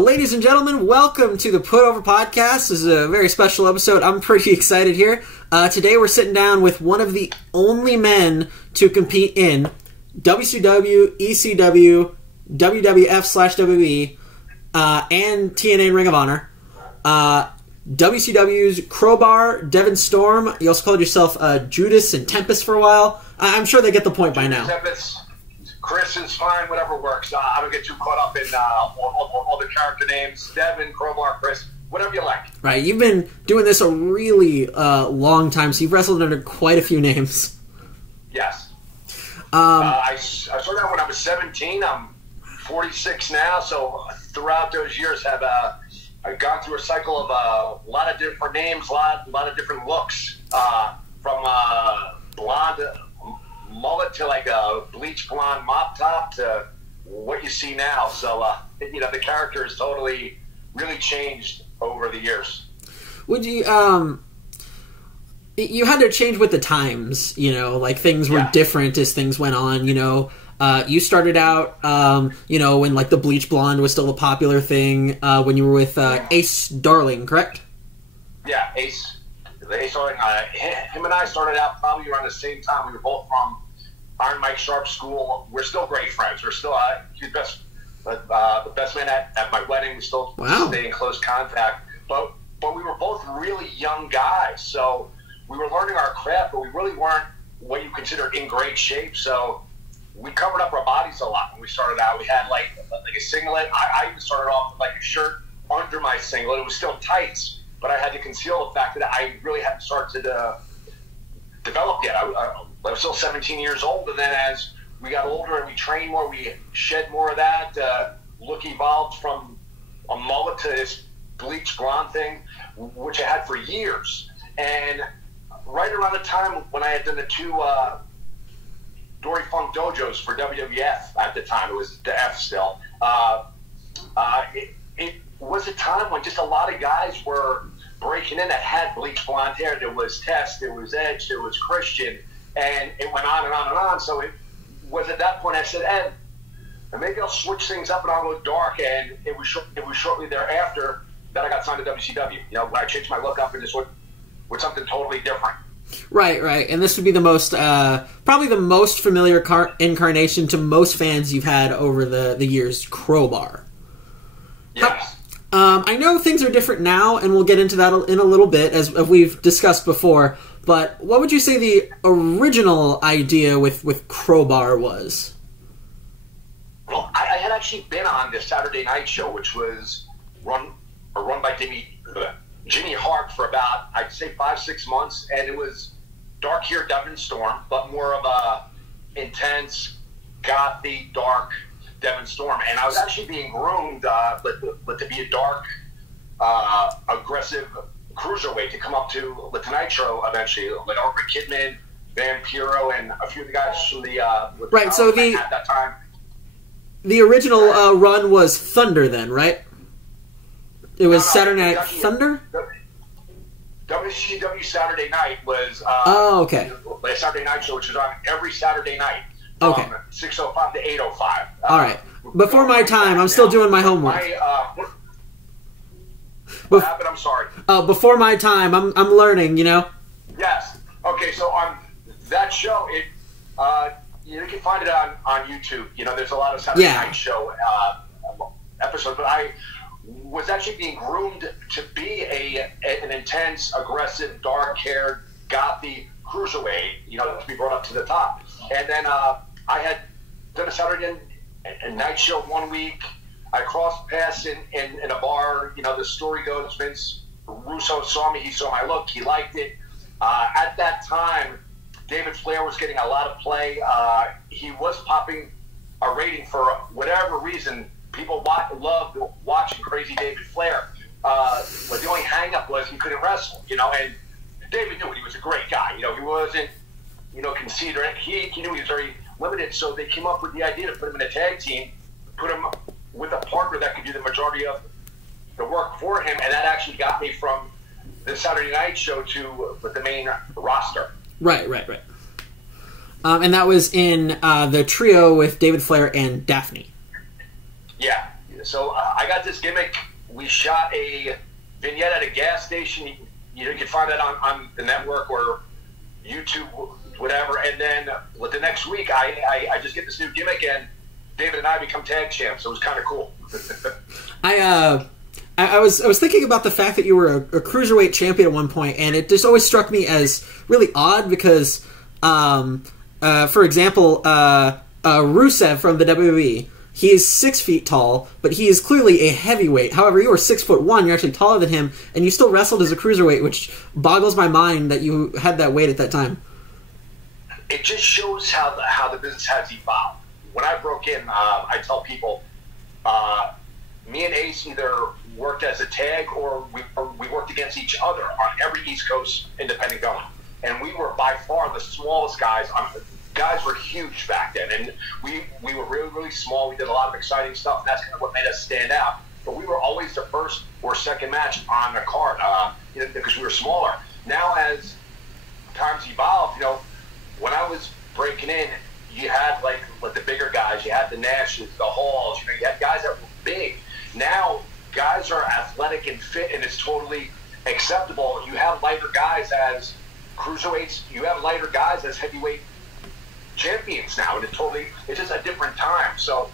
Ladies and gentlemen, welcome to the Put Over Podcast. This is a very special episode. I'm pretty excited here. Today we're sitting down with one of the only men to compete in WCW, ECW, WWF/WWE, and TNA Ring of Honor. WCW's Crowbar, Devin Storm. You also called yourself Judas and Tempest for a while. I'm sure they get the point by now. Tempest. Chris is fine, whatever works. I don't get too caught up in all the character names. Devin, Crowbar, Chris, whatever you like. Right, you've been doing this a really long time, so you've wrestled under quite a few names. Yes. I started out when I was 17. I'm 46 now, so throughout those years I've gone through a cycle of a lot of different names, a lot of different looks, from blonde mullet to like a bleach blonde mop top to what you see now. So, the character has totally really changed over the years. Would you, you had to change with the times, like things were different as things went on, you started out, when like the bleach blonde was still a popular thing, when you were with Ace Darling, correct? Yeah, Ace. Ace Darling, him and I started out probably around the same time. We were both from Iron Mike Sharp School. We're still great friends. We're still he's the best man at my wedding. We still stay in close contact. But we were both really young guys, so we were learning our craft, but we really weren't what you consider in great shape. So we covered up our bodies a lot when we started out. We had like a singlet. I even started off with like a shirt under my singlet. It was still tights, but I had to conceal the fact that I really hadn't started to develop yet. I was still 17 years old, and then as we got older and we trained more, we shed more of that. Look evolved from a mullet to this bleach blonde thing, which I had for years. And right around the time when I had done the two Dory Funk dojos for WWF at the time, it was the F still, it was a time when just a lot of guys were breaking in that had bleach blonde hair. There was Test, there was Edge, there was Christian, and it went on and on and on. So it was at that point I said, Ed, maybe I'll switch things up and I'll go dark. And it was shortly thereafter that I got signed to WCW. When I changed my look up and just went with something totally different. Right. And this would be the most, probably the most familiar incarnation to most fans you've had over the years, Crowbar. Yes. I know things are different now, and we'll get into that in a little bit, as we've discussed before, but what would you say the original idea with Crowbar was? Well, I had actually been on this Saturday Night Show, which was run by Jimmy Hart for about, I'd say, 5-6 months, and it was dark-haired Devin Storm, but more of a intense, gothy, dark Devin Storm. And I was actually being groomed but to be a dark, aggressive cruiserweight to come up to the Tonight Show eventually, like Albert Kidman, Vampiro, and a few of the guys from the right. So at that time, the original run was Thunder, then, right? It was Saturday Night Thunder? WCW Saturday Night was okay. The Saturday Night Show, which was on every Saturday night from 6:05 to 8:05. All right. Before my time, I'm still doing my homework. What happened? I'm sorry. Before my time, I'm learning, Yes. Okay, so on that show, you can find it on YouTube. There's a lot of Saturday Night Show episodes, but I was actually being groomed to be an intense, aggressive, dark-haired, gothy cruiserweight, to be brought up to the top. And then I had done a Saturday Night Show one week. I crossed paths in a bar. The story goes, Vince Russo saw me. He saw my look. He liked it. At that time, David Flair was getting a lot of play. He was popping a rating for whatever reason. People loved watching Crazy David Flair. But the only hang-up was he couldn't wrestle, and David knew it. He was a great guy. He wasn't, conceited. He knew he was very limited, so they came up with the idea to put him in a tag team, put him with a partner that could do the majority of the work for him, and that actually got me from the Saturday Night Show to the main roster. Right. And that was in the trio with David Flair and Daphne. Yeah. So I got this gimmick. We shot a vignette at a gas station. You can find that on the network or YouTube, whatever. And then the next week, I just get this new gimmick, and David and I become tag champs. So it was kind of cool. I was thinking about the fact that you were a cruiserweight champion at one point, and it just always struck me as really odd because, for example, Rusev from the WWE, he is 6 feet tall, but he is clearly a heavyweight. However, you are 6'1", you're actually taller than him, and you still wrestled as a cruiserweight, which boggles my mind that you had that weight at that time. It just shows how the business has evolved. When I broke in, I tell people, me and Ace either worked as a tag or we worked against each other on every East Coast independent going. And we were by far the smallest guys. Guys were huge back then. And we were really, really small. We did a lot of exciting stuff, and that's kind of what made us stand out. But we were always the first or second match on the card because we were smaller. Now, as times evolved, when I was breaking in, you had like the bigger guys. You had the Nashes, the Halls. You had guys that were big. Now, guys are athletic and fit, and it's totally acceptable. You have lighter guys as cruiserweights. You have lighter guys as heavyweight champions now, and it's just a different time. So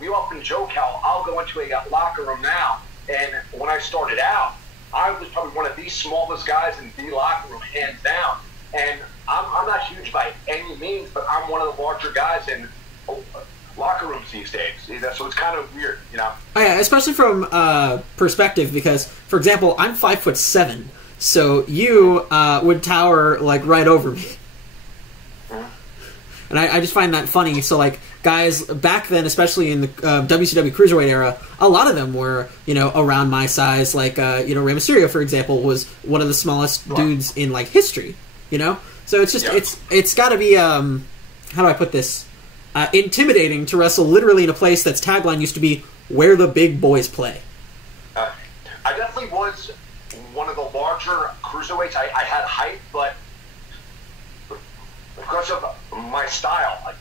we often joke how I'll go into a locker room now, and when I started out, I was probably one of the smallest guys in the locker room, hands down. And I'm not huge by any means, but I'm one of the larger guys in locker rooms these days. So it's kind of weird, Oh, yeah, especially from perspective, because, for example, I'm 5'7", so you would tower like right over me. And I just find that funny. So, like, guys back then, especially in the WCW Cruiserweight era, a lot of them were, around my size. Like, Rey Mysterio, for example, was one of the smallest dudes in, like, history, So it's just, it's got to be, how do I put this? Intimidating to wrestle literally in a place that's tagline used to be, where the big boys play. I definitely was one of the larger cruiserweights. I had height, but because of my style, I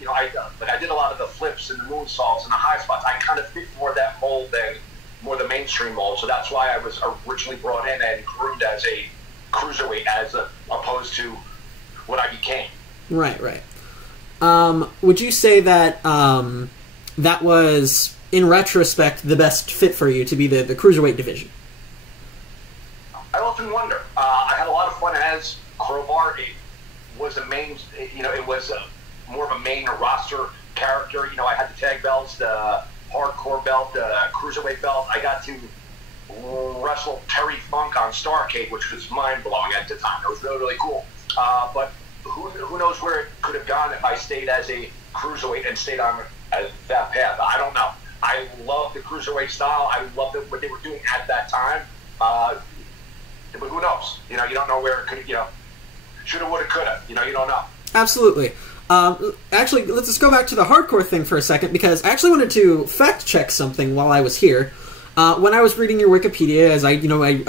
did a lot of the flips and the moonsaults and the high spots. I kind of fit more that mold than more the mainstream mold. So that's why I was originally brought in and groomed as a cruiserweight as opposed to what I became. Right. Would you say that that was, in retrospect, the best fit for you to be the cruiserweight division? I often wonder. I had a lot of fun as Crowbar. It was a main, it was more of a main roster character. I had the tag belts, the hardcore belt, the cruiserweight belt. I got to wrestle Terry Funk on Starrcade, which was mind-blowing at the time. It was really, really cool. But who knows where it could have gone if I stayed as a cruiserweight and stayed on that path. I don't know. I love the cruiserweight style. I loved what they were doing at that time. But who knows? You don't know where it could, shoulda, woulda, coulda. You don't know. Absolutely. Actually, let's just go back to the hardcore thing for a second, because I actually wanted to fact-check something while I was here. When I was reading your Wikipedia, as I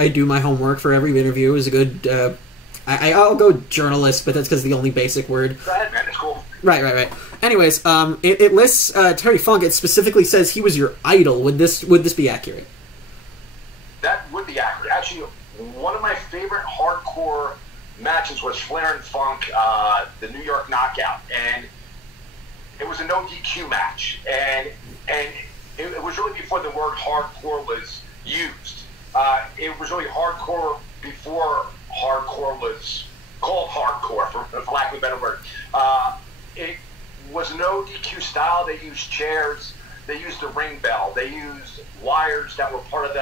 do my homework for every interview, is a good... I'll go journalist, but that's because the only basic word. Go ahead, man. It's cool. Right. Anyways, it lists Terry Funk. It specifically says he was your idol. Would this be accurate? That would be accurate. Actually, one of my favorite hardcore matches was Flair and Funk, the New York Knockout, and it was a no DQ match, and it was really before the word hardcore was used. It was really hardcore before hardcore was called hardcore, for lack of a better word. It was no DQ style. They used chairs. They used the ring bell. They used wires that were part of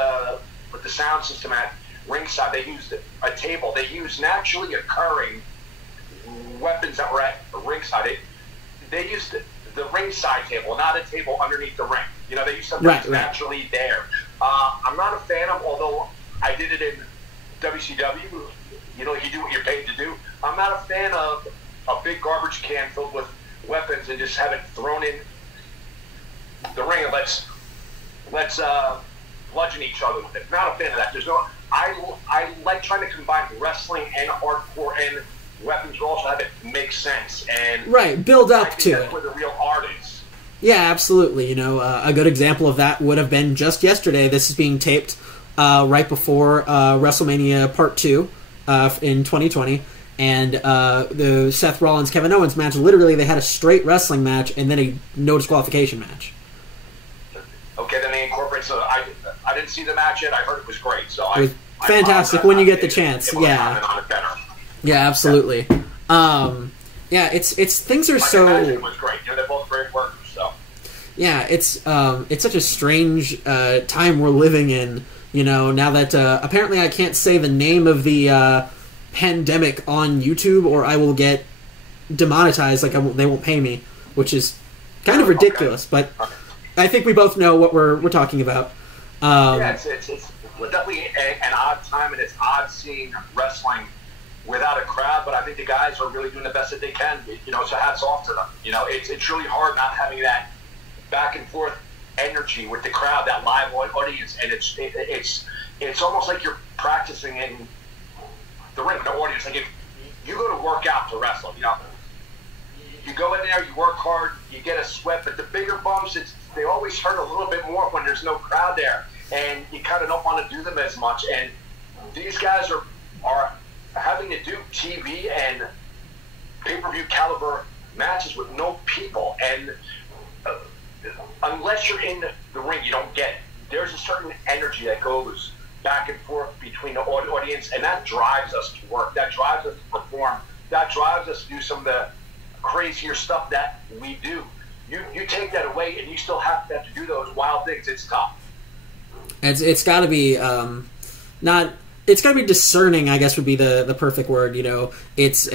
the sound system at ringside. They used a table. They used naturally occurring weapons that were at ringside. They used the ringside table, not a table underneath the ring. They used something that's naturally there. I'm not a fan of, although I did it in WCW, you do what you're paid to do. I'm not a fan of a big garbage can filled with weapons and just have it thrown in the ring and let's bludgeon each other with it. Not a fan of that. I like trying to combine wrestling and hardcore and weapons, but also have it make sense. And build up I think to that's it. where the real art is. Yeah, absolutely. You know, a good example of that would have been just yesterday. This is being taped right before WrestleMania Part 2 in 2020. And the Seth Rollins Kevin Owens match, literally they had a straight wrestling match and then a no disqualification match. Okay, then they incorporate. So I didn't see the match yet. I heard it was great. So it was fantastic when you get the chance. Yeah. Yeah, absolutely. Yeah, it's things are so. It was great. You know, they're both great workers. So. Yeah, it's such a strange time we're living in. You know, now that apparently I can't say the name of the pandemic on YouTube, or I will get demonetized. Like they won't pay me, which is kind of ridiculous. Okay. But I think we both know what we're talking about. Yeah, it's definitely an odd time, and it's odd seeing wrestling without a crowd. But I think the guys are really doing the best that they can. You know, so hats off to them. You know, it's really hard not having that back and forth energy with the crowd, that live audience, and it's almost like you're practicing in the ring, the audience. Like if you go to work out to wrestle, you know, you go in there, you work hard, you get a sweat, but the bigger bumps, they always hurt a little bit more when there's no crowd there, and you kind of don't want to do them as much. And these guys are having to do TV and pay-per-view caliber matches with no people, and unless you're in the ring, you don't get it. There's a certain energy that goes back and forth between the audience, and that drives us to work. That drives us to perform. That drives us to do some of the crazier stuff that we do. You take that away, and you still have to do those wild things. It's tough. It's got to be not. It's got to be discerning, I guess, would be the perfect word. You know, it's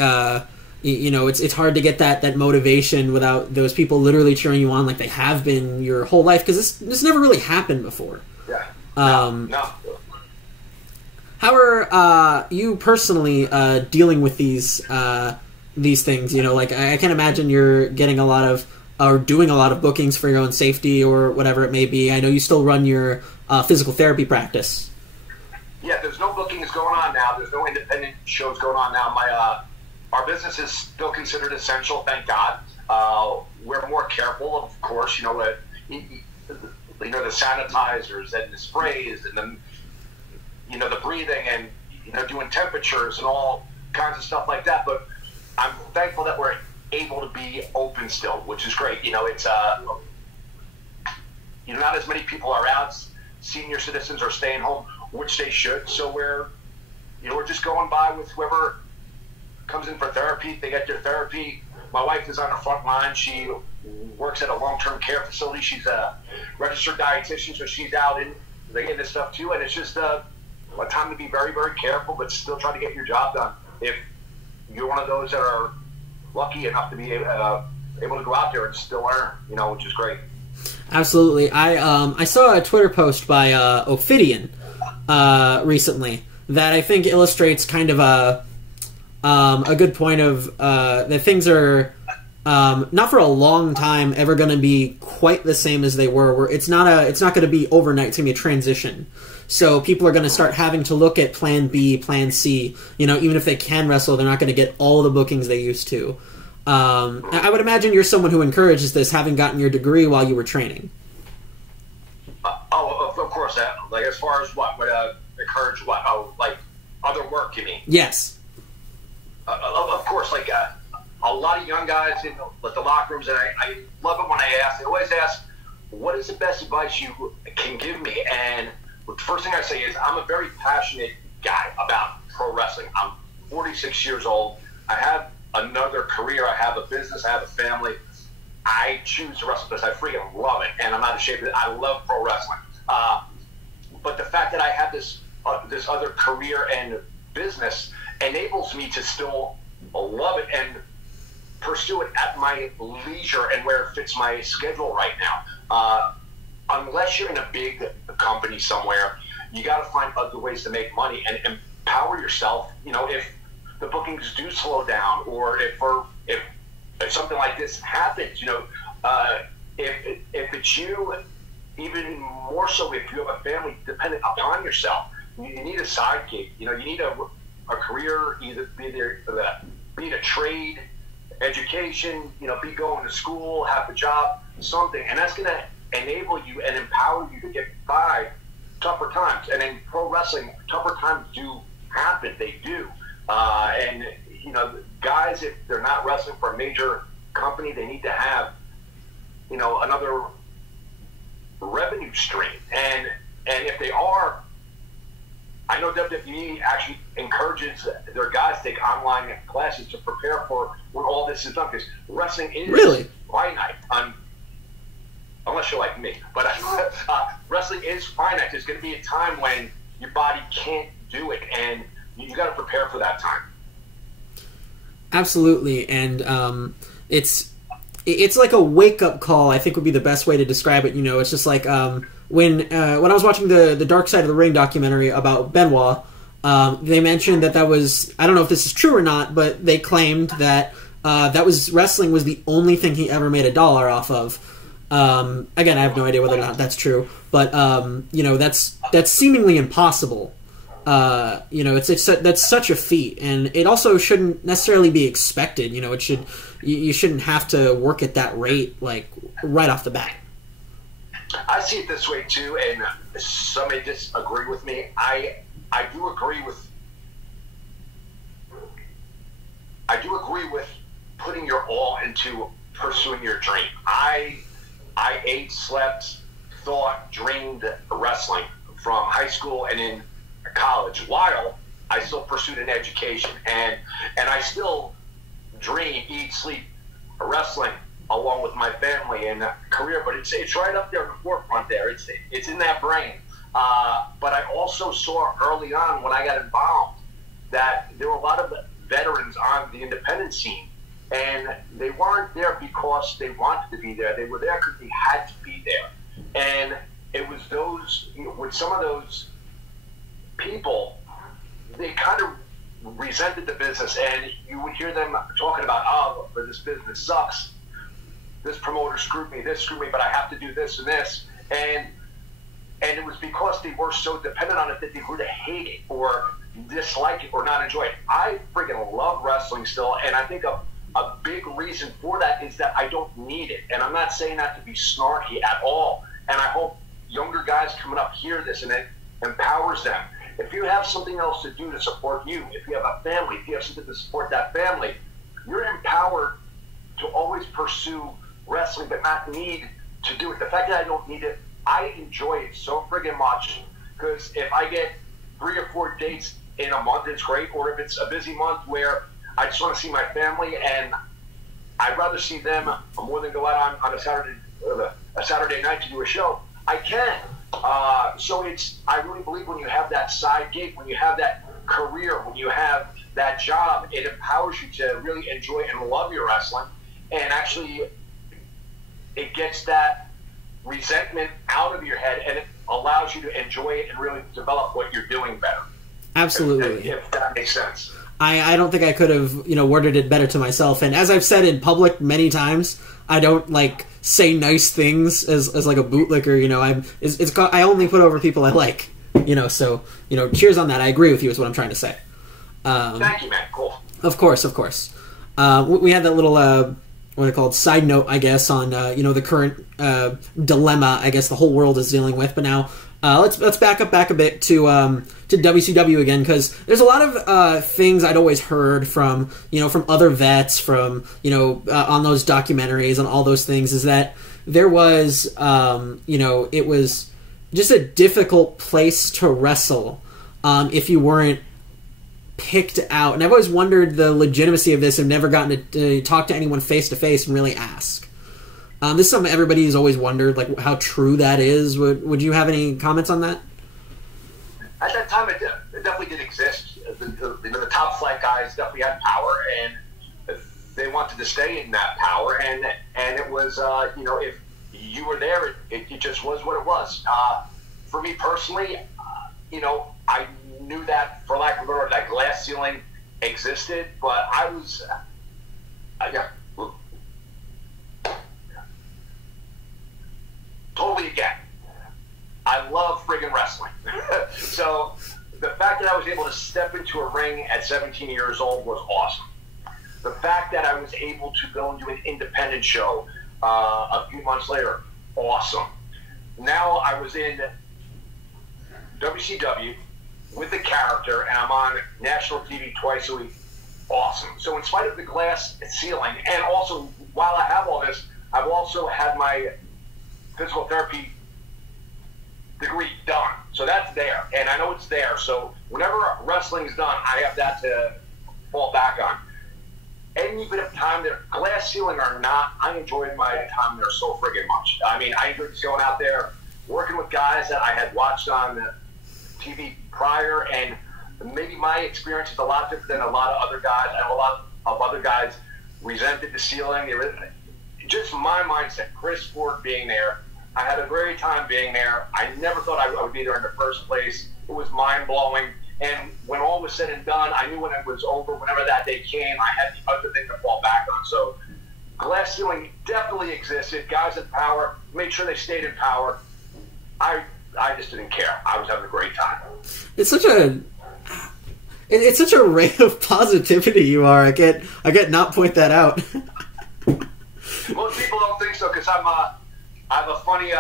you know, it's hard to get that motivation without those people literally cheering you on like they have been your whole life, because this never really happened before. Yeah. No. How are you personally dealing with these things? You know, like I can't imagine you're getting a lot of or doing a lot of bookings for your own safety or whatever it may be. I know you still run your physical therapy practice. Yeah, there's no bookings going on now. There's no independent shows going on now. Our business is still considered essential, thank God. We're more careful, of course. You know, the sanitizers and the sprays and the breathing and doing temperatures and all kinds of stuff like that. But I'm thankful that we're able to be open still, which is great. It's not as many people are out. Senior citizens are staying home, which they should. So we're just going by with whoever comes in for therapy. They get their therapy. My wife is on the front line. She works at a long-term care facility. She's a registered dietitian, so she's out in this stuff too. And it's just a time to be very, very careful, but still try to get your job done. If you're one of those that are lucky enough to be able to go out there and still earn, which is great. Absolutely. I saw a Twitter post by Ophidian recently that I think illustrates kind of a good point of that things are not for a long time ever going to be quite the same as they were. Where it's not going to be overnight. It's going to be a transition. So people are going to start having to look at Plan B, Plan C. Even if they can wrestle, they're not going to get all the bookings they used to. I would imagine you're someone who encourages this, having gotten your degree while you were training. Of course. Like as far as what would encourage what? Oh, like other work, you mean? Yes. Of course, like a lot of young guys in the locker rooms, and I love it when they always ask, what is the best advice you can give me? And the first thing I say is I'm a very passionate guy about pro wrestling. I'm 46 years old. I have another career. I have a business. I have a family. I choose to wrestle because I freaking love it, and I'm not ashamed of it. I love pro wrestling. But the fact that I have this other career and business enables me to still love it and pursue it at my leisure and where it fits my schedule right now. Unless you're in a big company somewhere, you got to find other ways to make money and empower yourself. If the bookings do slow down, or if something like this happens, if it's you, even more so if you have a family dependent upon yourself, you need a sidekick. You need a career, either be in a trade, education, be going to school, have a job, something, and that's going to enable you and empower you to get by tougher times. And in pro wrestling, tougher times do happen. They do. And, you know, guys, if they're not wrestling for a major company, they need to have, you know, another revenue stream. And if they are, I know WWE actually encourages their guys to take online classes to prepare for when all this is done, because wrestling is really finite. Unless you're like me, but wrestling is finite. There's going to be a time when your body can't do it, and you got to prepare for that time. Absolutely, and it's like a wake up call, I think would be the best way to describe it. You know, it's just like when I was watching the Dark Side of the Ring documentary about Benoit, they mentioned that was, I don't know if this is true or not, but they claimed that wrestling was the only thing he ever made $1 off of. Again, I have no idea whether or not that's true, but you know, that's seemingly impossible. You know, that's such a feat, and it also shouldn't necessarily be expected. You know, you shouldn't have to work at that rate like right off the bat. I see it this way too, and some may disagree with me. I do agree with putting your all into pursuing your dream. I ate, slept, thought, dreamed wrestling from high school and in college, while I still pursued an education, and I still dream, eat, sleep wrestling along with my family and career. But it's right up there in the forefront there. It's in that brain. But I also saw early on when I got involved that there were a lot of veterans on the independent scene, and they weren't there because they wanted to be there. They were there because they had to be there. And it was those, you know, with some of those people, they kind of resented the business, and you would hear them talking about, oh, but this business sucks. This promoter screwed me, but I have to do this and this. And it was because they were so dependent on it that they grew to hate it or dislike it or not enjoy it. I freaking love wrestling still, and I think a big reason for that is that I don't need it. And I'm not saying that to be snarky at all. And I hope younger guys coming up hear this and it empowers them. If you have something else to do to support you, if you have a family, if you have something to support that family, you're empowered to always pursue wrestling but not need to do it. The fact that I don't need it, I enjoy it so friggin' much, because if I get 3 or 4 dates in a month, it's great. Or if it's a busy month where I just want to see my family and I'd rather see them more than go out on a Saturday night to do a show, I can. So I really believe when you have that side gig, when you have that career, when you have that job, it empowers you to really enjoy and love your wrestling, and actually it gets that resentment out of your head, and it allows you to enjoy it and really develop what you're doing better. Absolutely. If that makes sense. I don't think I could have, you know, worded it better to myself. And as I've said in public many times, I don't like say nice things as like a bootlicker. You know, I only put over people I like. You know, so, you know, cheers on that. I agree with you is what I'm trying to say. Thank you, man. Cool. Of course. We had that little what are they called, side note, I guess, on you know, the current dilemma I guess the whole world is dealing with. But now let's back a bit to WCW again, because there's a lot of things I'd always heard from, you know, from other vets, from, you know, on those documentaries and all those things, is that there was you know, it was just a difficult place to wrestle if you weren't picked out. And I've always wondered the legitimacy of this and never gotten to talk to anyone face to face and really ask. This is something everybody's always wondered, like how true that is. Would you have any comments on that? At that time, it definitely did exist. The top flight guys definitely had power, and they wanted to stay in that power. And it was, you know, if you were there, it just was what it was. For me personally, you know, I knew that, for lack of a better word, that glass ceiling existed, but I was, totally again. I love friggin' wrestling. So the fact that I was able to step into a ring at 17 years old was awesome. The fact that I was able to go and do an independent show A few months later, awesome. Now I was in WCW with the character, and I'm on national TV twice a week. Awesome. So in spite of the glass ceiling, and also while I have all this, I've also had my physical therapy degree done. So that's there, and I know it's there. So whenever wrestling's done, I have that to fall back on. Any bit of time there, glass ceiling or not, I enjoyed my time there so friggin' much. I mean, I enjoyed just going out there, working with guys that I had watched on TV prior, and maybe my experience is a lot different than a lot of other guys. I know a lot of other guys resented the ceiling. Just my mindset, Chris Ford being there, I had a great time being there. I never thought I would be there in the first place. It was mind-blowing. And when all was said and done, I knew when it was over, whenever that day came, I had the other thing to fall back on. So glass ceiling definitely existed. Guys in power, made sure they stayed in power. I just didn't care. I was having a great time. It's such a ray of positivity you are. I can't not point that out. Most people don't think so because I have a funny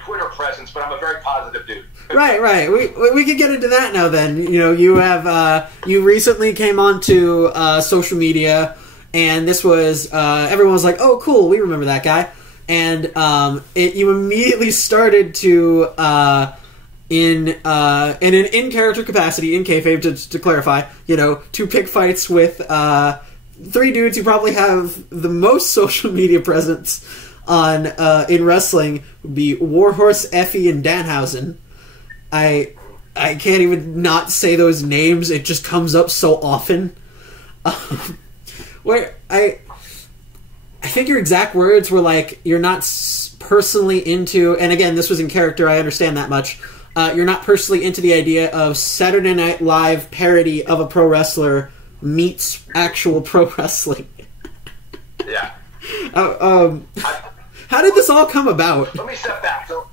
Twitter presence, but I'm a very positive dude. Right. We can get into that now. Then you have you recently came onto social media, and this was everyone was like, "Oh, cool, we remember that guy," and you immediately started to in an in-character capacity, in kayfabe, to clarify, to pick fights with three dudes who probably have the most social media presence on in wrestling would be Warhorse, Effie, and Danhausen. I can't even not say those names. It just comes up so often. Where I think your exact words were like, you're not personally into, and again, this was in character, I understand that much, you're not personally into the idea of Saturday Night Live parody of a pro wrestler meets actual pro wrestling. Yeah. How did this all come about? Let me step back. So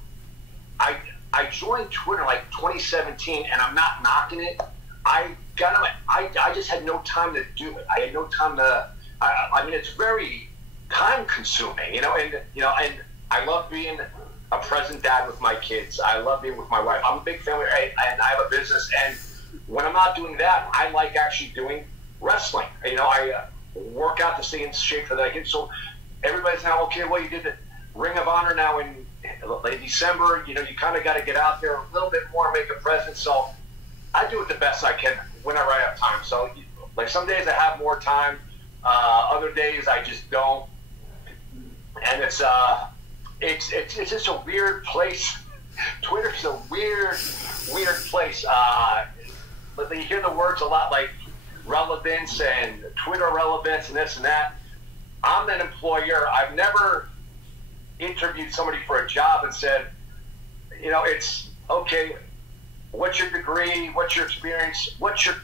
I joined Twitter like 2017, and I'm not knocking it. I just had no time to do it. I had no time to. I mean, it's very time consuming, and I love being a present dad with my kids. I love being with my wife. I'm a big family, and I have a business. And when I'm not doing that, I like actually doing wrestling. I work out to stay in shape for that kid. So everybody's now, okay, well, you did the Ring of Honor now in late December. You kind of got to get out there a little bit more, make a presence. So I do it the best I can whenever I have time. So like some days I have more time. Other days I just don't. And it's just a weird place. Twitter's a weird place. But you hear the words a lot like relevance and Twitter relevance and this and that. I'm an employer. I've never interviewed somebody for a job and said, it's okay, what's your degree, what's your experience, what's your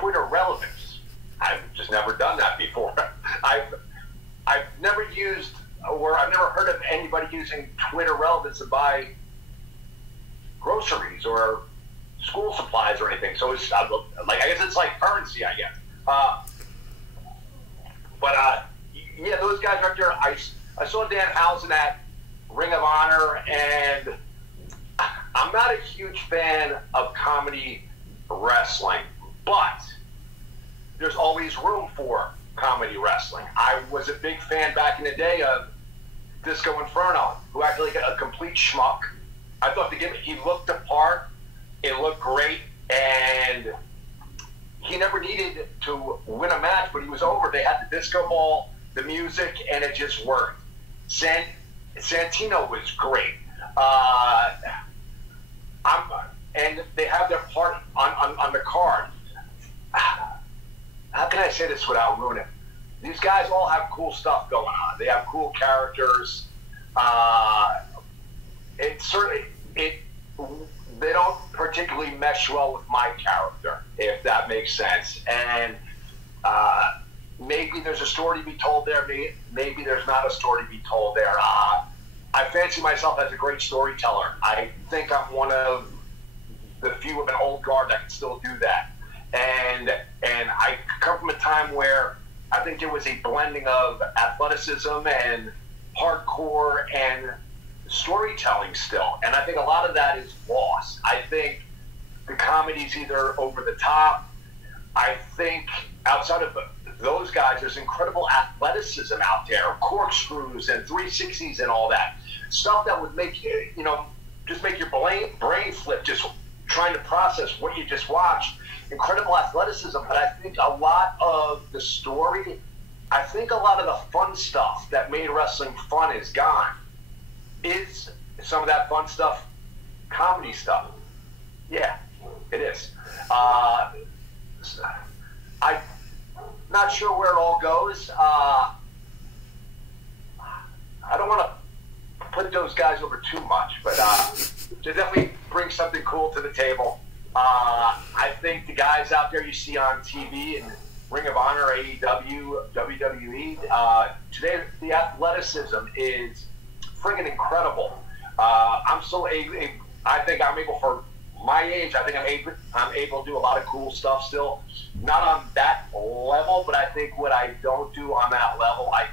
Twitter relevance? I've just never done that before. I've never used, or I've never heard of anybody using Twitter relevance to buy groceries or school supplies or anything. So it's like, I guess it's like currency, I guess. Yeah, those guys right there. I saw Danhausen at Ring of Honor, and I'm not a huge fan of comedy wrestling, but there's always room for comedy wrestling. I was a big fan back in the day of Disco Inferno, who acted like a complete schmuck. I thought he looked the part, it looked great, and he never needed to win a match, but he was over. They had the disco ball, the music, and it just worked. Santino was great. And they have their part on the card. How can I say this without ruining it? These guys all have cool stuff going on. They have cool characters. They don't particularly mesh well with my character, if that makes sense. And maybe there's a story to be told there. Maybe there's not a story to be told there. I fancy myself as a great storyteller. I think I'm one of the few of an old guard that can still do that. And I come from a time where I think there was a blending of athleticism and hardcore and storytelling still. And I think a lot of that is lost. I think the comedy's either over the top. I think outside of those guys, there's incredible athleticism out there, corkscrews and 360s and all that. Stuff that would make you, just make your brain flip, just trying to process what you just watched. Incredible athleticism, but I think a lot of the story, I think a lot of the fun stuff that made wrestling fun is gone. Is some of that fun stuff comedy stuff? Yeah, it is. I'm not sure where it all goes. I don't want to put those guys over too much, but they definitely bring something cool to the table. I think the guys out there you see on TV and Ring of Honor, AEW, WWE, today the athleticism is friggin' incredible. I think I'm able, for my age, I think I'm able to do a lot of cool stuff still. Not on that level, but I think what I don't do on that level, I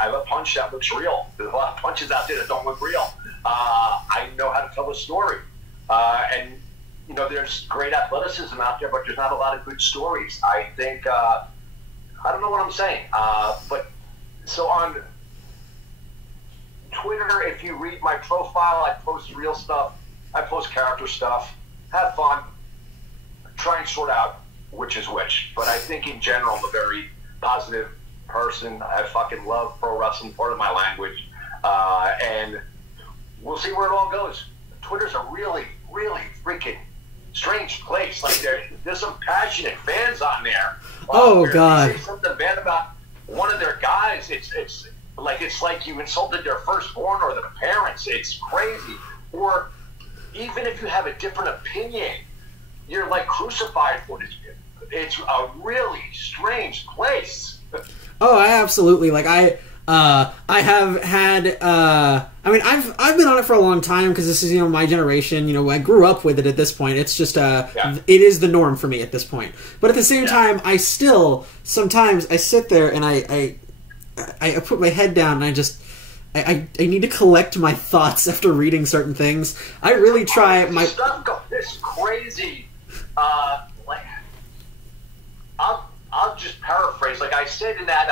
have a punch that looks real. There's a lot of punches out there that don't look real. I know how to tell a story. And there's great athleticism out there, but there's not a lot of good stories. I think, I don't know what I'm saying. But so on Twitter, if you read my profile, I post real stuff. I post character stuff. Have fun. Try and sort out which is which. But I think in general, I'm a very positive person. I fucking love pro wrestling, part of my language. And we'll see where it all goes. Twitter's a really, really freaking strange place. Like there's some passionate fans on there. God! They say something bad about one of their guys. It's like you insulted their firstborn or their parents. It's crazy. Or even if you have a different opinion, you're like crucified for it. It's a really strange place. Oh, I absolutely I have had. I've been on it for a long time because this is my generation. I grew up with it. At this point, it's just it is the norm for me at this point. But at the same time, I still sometimes I sit there and I put my head down and I need to collect my thoughts after reading certain things. I really try my stuff. This crazy. I'll just paraphrase. Like I said in that,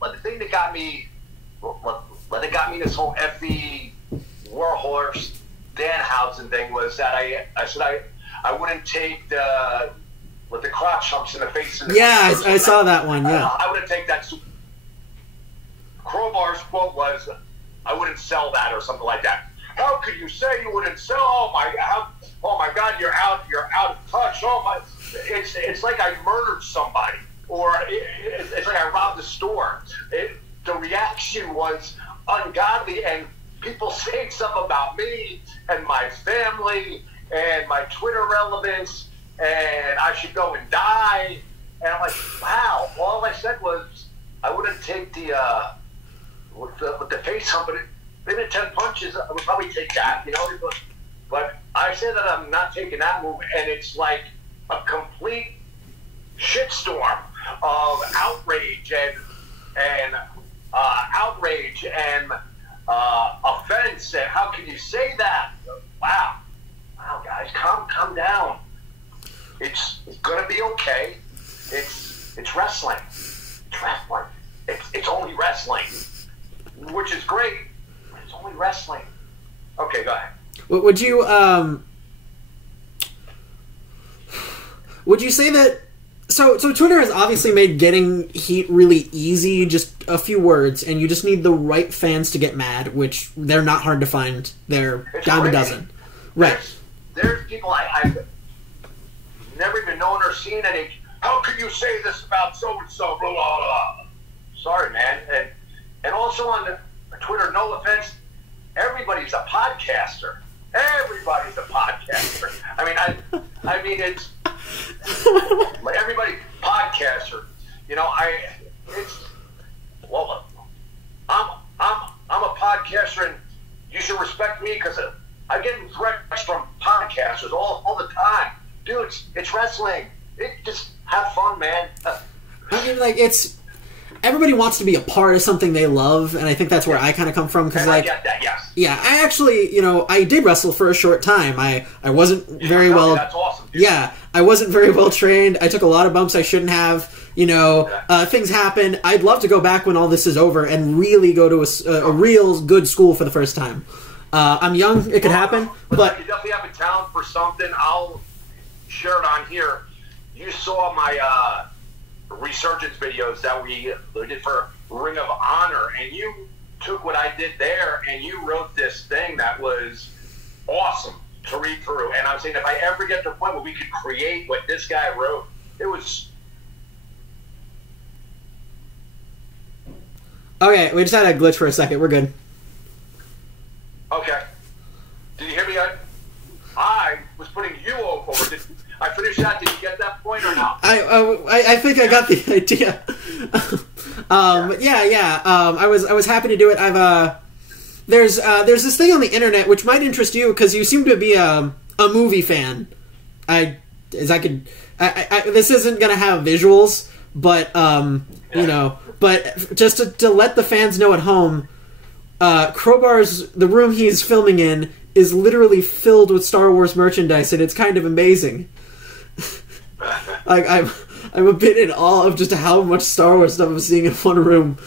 the thing that got me, this whole Effie Warhorse Danhausen thing was that I said I wouldn't take the crotch humps in the face. I saw that one. Yeah, I wouldn't take that. Crowbar's quote was, "I wouldn't sell that," or something like that. How could you say you wouldn't sell? Oh my God, you're out of touch. Oh my, it's like I murdered somebody, or it's like I robbed a store. The reaction was ungodly, and people saying stuff about me and my family and my Twitter relevance, and I should go and die. And I'm like, wow. All I said was I wouldn't take with the face hump, but maybe 10 punches, I would probably take that, But I say that I'm not taking that move, and it's like a complete shitstorm of outrage and offense. And how can you say that? Wow, guys, calm down. It's gonna be okay. It's wrestling. It's wrestling. It's only wrestling, which is great. But it's only wrestling. Okay, go ahead. Would you say that? So Twitter has obviously made getting heat really easy. Just a few words, and you just need the right fans to get mad, which they're not hard to find. They're dime a dozen. Right. There's people I've never even known or seen, and how can you say this about so and so? Blah blah blah. Sorry, man. And also on Twitter, no offense, everybody's a podcaster. Everybody's a podcaster. I mean, it's like everybody podcaster. I'm a podcaster, and you should respect me because I get threats from podcasters all the time. Dude, it's wrestling. Just have fun, man. I mean, like, everybody wants to be a part of something they love, and I think that's where I kind of come from. Because, like, I get that, yes. Yeah, I actually, I did wrestle for a short time. I wasn't very well. That's awesome. Dude. Yeah, I wasn't very well trained. I took a lot of bumps I shouldn't have. Things happen. I'd love to go back when all this is over and really go to a real good school for the first time. I'm young; it could happen. But you definitely have a talent for something. I'll share it on here. You saw my resurgence videos that we did for Ring of Honor, and you took what I did there and you wrote this thing that was awesome to read through. And I'm saying, if I ever get to a point where we could create what this guy wrote, it was... Okay, we just had a glitch for a second. We're good. Okay. Did you hear me? I was putting you over. I finished that. Did you get that point or not? I think I got the idea. I was happy to do it. There's this thing on the internet which might interest you because you seem to be a movie fan. This isn't gonna have visuals, but but just to let the fans know at home, the room he's filming in is literally filled with Star Wars merchandise, and it's kind of amazing. Like, I'm a bit in awe of just how much Star Wars stuff I'm seeing in one room.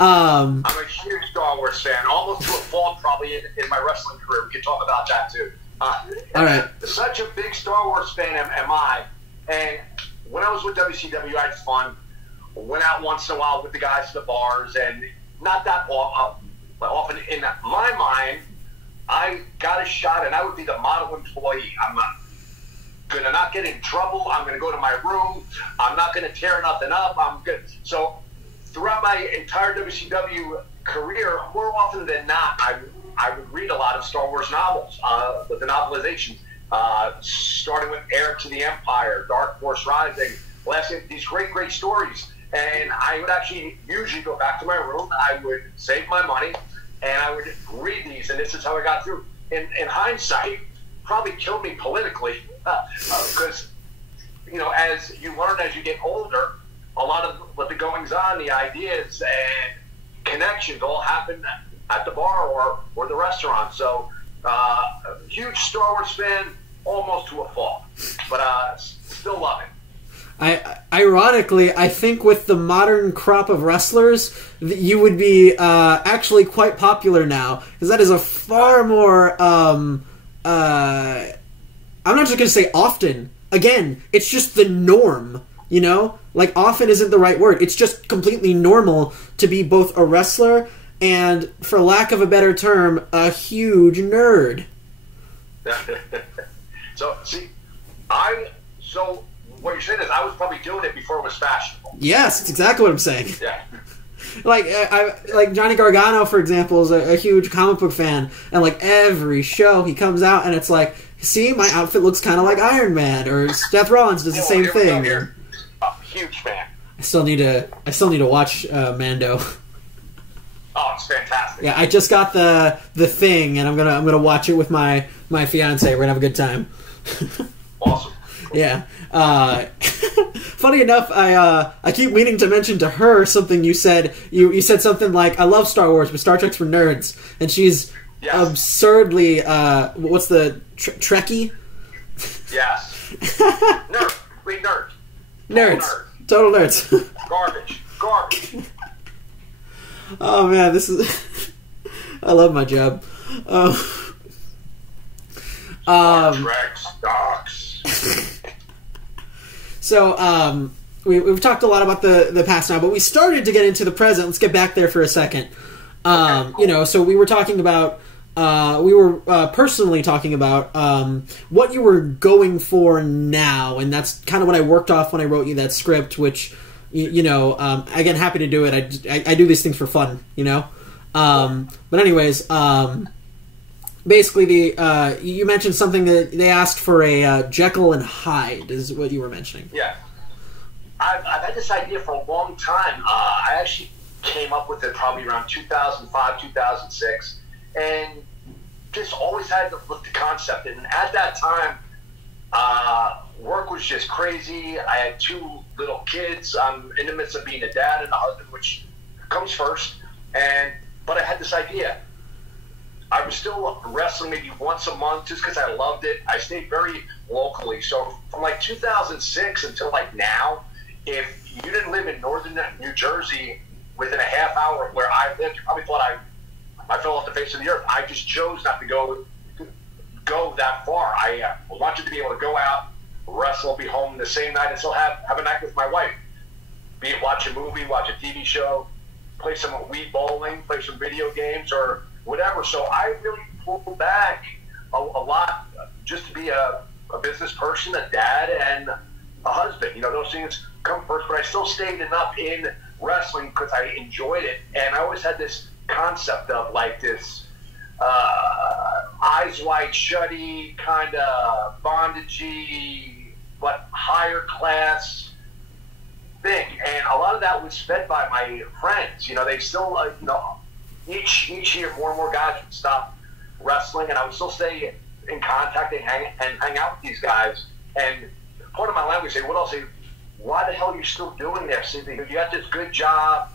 I'm a huge Star Wars fan, almost to a fault probably in my wrestling career. We can talk about that too. All right. Such a big Star Wars fan am I. And when I was with WCW, I had fun. Went out once in a while with the guys to the bars, and not that often in my mind, I got a shot, and I would be the model employee. I'm going to not get in trouble. I'm going to go to my room. I'm not going to tear nothing up. I'm good. So throughout my entire WCW career, more often than not, I would read a lot of Star Wars novels, with the novelizations, starting with Heir to the Empire, Dark Force Rising, these great stories. And I would actually usually go back to my room. I would save my money, and I would read these, and this is how I got through. In hindsight, probably killed me politically, because, as you learn as you get older, a lot of what the goings on, the ideas and connections all happen at the bar or the restaurant. So, huge Star Wars fan, almost to a fault, but still love it. Ironically, I think with the modern crop of wrestlers, you would be actually quite popular now, because that is a far more... I'm not just going to say often. Again, it's just the norm, Like, often isn't the right word. It's just completely normal to be both a wrestler and, for lack of a better term, a huge nerd. So, what you're saying is I was probably doing it before it was fashionable. Yes, that's exactly what I'm saying. Yeah. Like Johnny Gargano, for example, is a huge comic book fan, and like every show he comes out and it's like, see, my outfit looks kind of like Iron Man, or Seth Rollins does the same thing. Huge fan. I still need to watch Mando. Oh, it's fantastic. Yeah, I just got the thing, and I'm gonna watch it with my fiance. We're gonna have a good time. Awesome. Yeah. Funny enough, I keep meaning to mention to her something you said. You said something like, "I love Star Wars, but Star Trek's for nerds," and she's absurdly what's the Trekkie? Yes. Nerd. Wait, nerd. Nerds. Total nerds. Garbage. Oh man, this is. I love my job. Trek stocks. So, we've talked a lot about the past now, but we started to get into the present. Let's get back there for a second. Okay, cool. So we were talking about, personally talking about what you were going for now, and that's kind of what I worked off when I wrote you that script, which, again, happy to do it. I do these things for fun, But anyways, basically, you mentioned something that they asked for a Jekyll and Hyde, is what you were mentioning. Yeah. I've had this idea for a long time. I actually came up with it probably around 2005, 2006, and just always had the concept. And at that time, work was just crazy. I had two little kids. I'm in the midst of being a dad and a husband, which comes first. But I had this idea. I was still wrestling maybe once a month just because I loved it. I stayed very locally. So from like 2006 until like now, if you didn't live in northern New Jersey within a half hour of where I lived, you probably thought I fell off the face of the earth. I just chose not to go that far. I wanted to be able to go out, wrestle, be home the same night, and still have a night with my wife. Be it watch a movie, watch a TV show, play some Wii bowling, play some video games, or whatever. So I really pulled back a lot just to be a business person, a dad, and a husband. You know, those things come first, but I still stayed enough in wrestling because I enjoyed it. And I always had this concept of like this eyes wide shutty, kind of bondagey, but higher class thing. And a lot of that was fed by my friends. You know, they still, each year more and more guys would stop wrestling, and I would still stay in contact and hang out with these guys. And part of my language, they would all say, why the hell are you still doing this? You got this good job,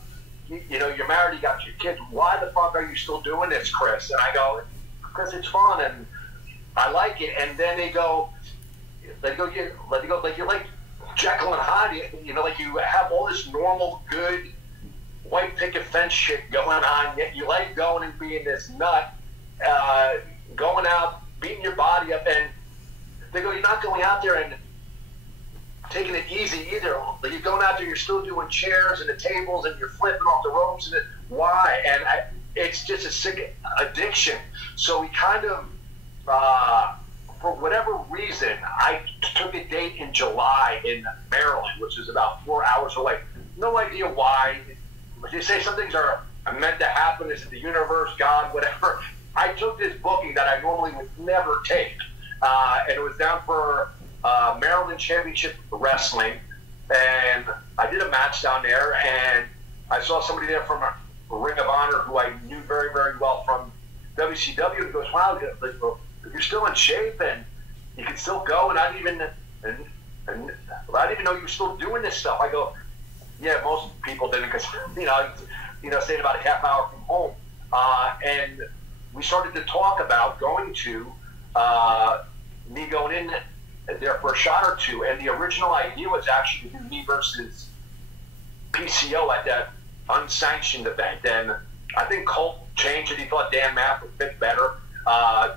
you know, you're married, you got your kids. Why the fuck are you still doing this, Chris? And I go, because it's fun and I like it. And then they go, like you're like Jekyll and Hyde. You know, like you have all this normal, good, white picket fence shit going on, yet you like going and being this nut, going out, beating your body up, and they go, you're not going out there and taking it easy either. Like you're going out there, you're still doing chairs and the tables, and you're flipping off the ropes, and why? And it's just a sick addiction. So we kind of, for whatever reason, I took a date in July in Maryland, which is about 4 hours away. No idea why. They say some things are meant to happen. Is it the universe, God, whatever? I took this booking that I normally would never take, and it was down for Maryland Championship Wrestling, and I did a match down there, and I saw somebody there from Ring of Honor who I knew very, very well from WCW, and goes, wow, you're still in shape, and you can still go, and I didn't even know you were still doing this stuff. I go, yeah, most people didn't, because staying about a half hour from home, and we started to talk about going to me going in there for a shot or two, and the original idea was actually to do me versus PCO at that unsanctioned event, and I think Colt changed it. He thought Dan Maff would fit better. I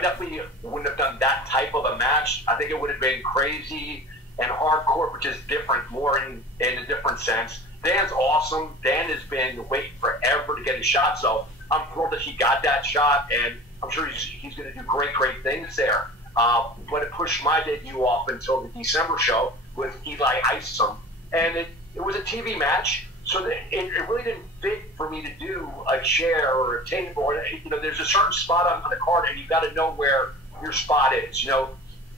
definitely wouldn't have done that type of a match. I think it would have been crazy and hardcore, which is different, more in a different sense. Dan's awesome. Dan has been waiting forever to get his shot, so I'm thrilled that he got that shot, and I'm sure he's going to do great things there. But it pushed my debut off until the December show with Eli Isom, and it was a TV match, so that it really didn't fit for me to do a chair or a table. Or, there's a certain spot on the card, and you got to know where your spot is.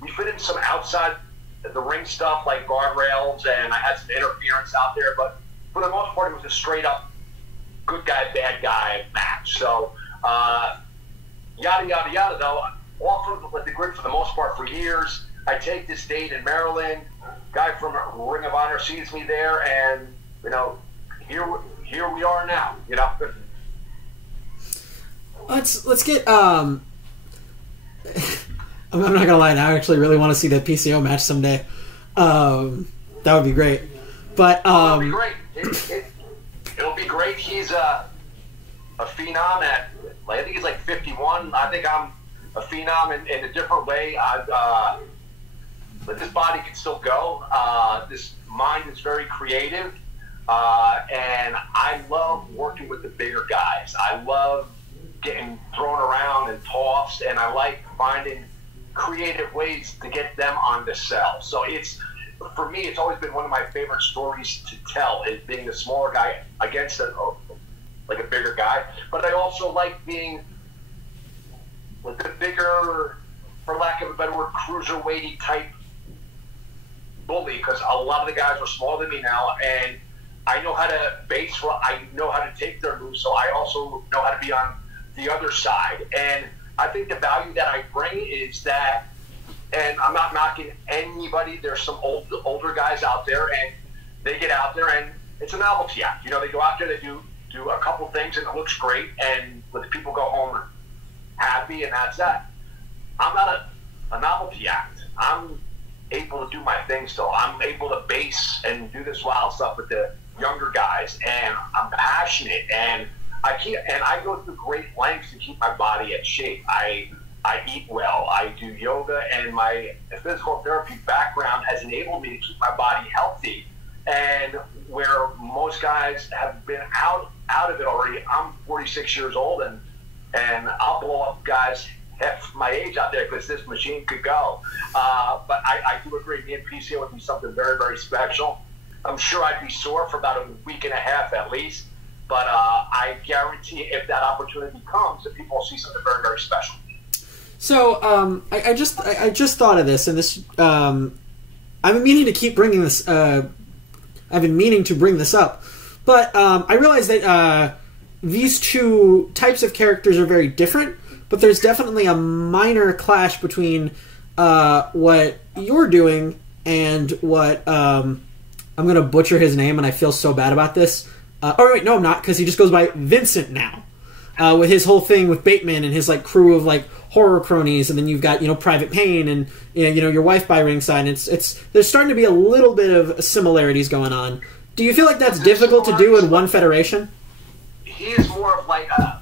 We fit in some outside the ring stuff like guardrails, and I had some interference out there, but for the most part, it was a straight up good guy, bad guy match. So, yada, yada, yada, though. Off of the grid for the most part for years. I take this date in Maryland. Guy from Ring of Honor sees me there, and, here we are now, Let's get, I'm not gonna lie, I actually really want to see that PCO match someday. That would be great. But, it'll be great. It'll be great. He's a phenom at, I think he's like 51. I think I'm a phenom in a different way. But this body can still go. This mind is very creative. And I love working with the bigger guys. I love getting thrown around and tossed, and I like finding creative ways to get them on the cell. So for me, it's always been one of my favorite stories to tell, is being the smaller guy against a bigger guy. But I also like being with the bigger, for lack of a better word, cruiserweighty type bully, because a lot of the guys are smaller than me now, and I know how to base, I know how to take their moves, so I also know how to be on the other side. And I think the value that I bring is that, and I'm not knocking anybody, there's some older guys out there, and they get out there and it's a novelty act. You know, they go out there, they do a couple things and it looks great, and the people go home happy, and that's that. I'm not a novelty act. I'm able to do my thing still. I'm able to base and do this wild stuff with the younger guys, and I'm passionate, and I go through great lengths to keep my body in shape. I eat well. I do yoga, and my physical therapy background has enabled me to keep my body healthy. And where most guys have been out of it already, I'm 46 years old, and I'll blow up guys half my age out there because this machine could go. But I do agree, me and PCO would be something very, very special. I'm sure I'd be sore for about a week and a half at least, but I guarantee if that opportunity comes, that people will see something very, very special. So I just thought of this, and this I've been meaning to keep bringing this. I've been meaning to bring this up, but I realize that these two types of characters are very different, but there's definitely a minor clash between what you're doing and what I'm going to butcher his name, and I feel so bad about this. Oh, wait, no, I'm not, because he just goes by Vincent now. With his whole thing with Bateman and his like crew of like horror cronies, and then you've got Private Payne and your wife by ringside. And it's there's starting to be a little bit of similarities going on. Do you feel like that's difficult to do in one federation? He is more of like I